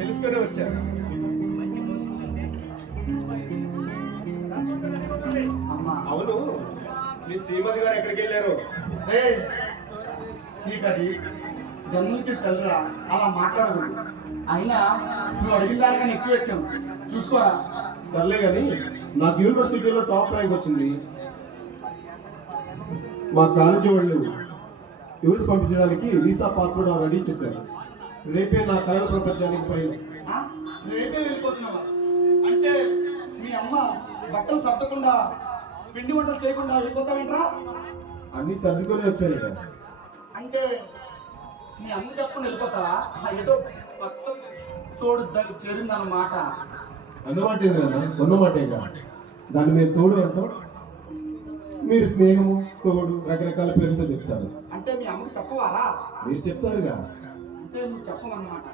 తెలుసుకునే వచ్చాను. అవును, మీ శ్రీమతి గారు ఎక్కడికి వెళ్ళారు? నీకది జన్మించిన తల్లిరా, అలా మాట్లాడకూడదు. అయినా నువ్వు అడిగిన దానికన్నా ఎక్కువ వచ్చాను, చూసుకోరా. సర్లే కానీ నాకు యూనివర్సిటీలో టాప్ ర్యాంక్ వచ్చింది. మా కాలేజీ వాళ్ళు యూఎస్ పంపించడానికి వీసా పాస్పోర్ట్ రెడీ చేశారు. రేపే నా కళల ప్రపంచానికి పైన. రేపే వెళ్ళిపోతున్నావా? అంటే మీ అమ్మ బట్టలు సర్దకుండా పిండి వంటలు చేయకుండా వెళ్ళిపోతావేంట్రా? అన్ని సర్దుకొని వచ్చాను కదా. అంటే మీ అమ్మ చెప్పకుండా వెళ్ళిపోతావా? ఏదో కొత్త తోడు చేరిందన్నమాట. అన్నమాట ఉన్నమాటేగా. దాన్ని మీరు తోడు అంటాం, మీరు స్నేహము తోడు రకరకాల పేరుతో చెప్తారు. అంటే మీ అమ్మకు చెప్పవారా? మీరు చెప్తారుగా. అంటే నువ్వు చెప్పమన్నమాట.